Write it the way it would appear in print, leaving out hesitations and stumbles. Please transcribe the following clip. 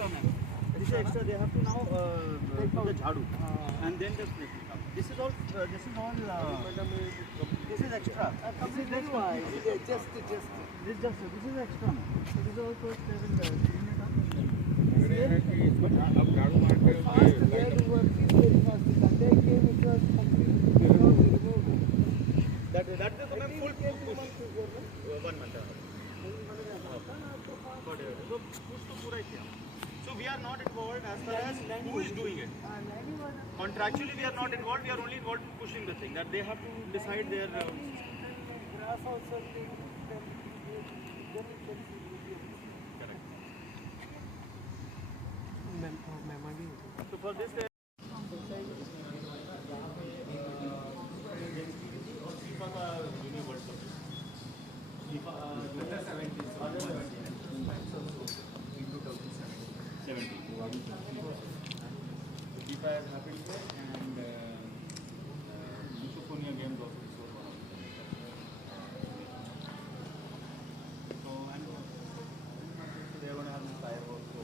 extra, ma'am. This is extra. They have to now put the jhadu, and then the this is all. This is all. This is extra. This is just this is extra, ma'am. So this is all first level unit up. अब झाड़ू मारते हो That is the full push. 1 month. So we are not involved as far as who is doing it. Contractually we are not involved. We are only involved in pushing the thing. That they have to decide their. Correct. So for this. FIFA has happened there, and Yusufonia games also so far. So and they are going to have this fireworks. So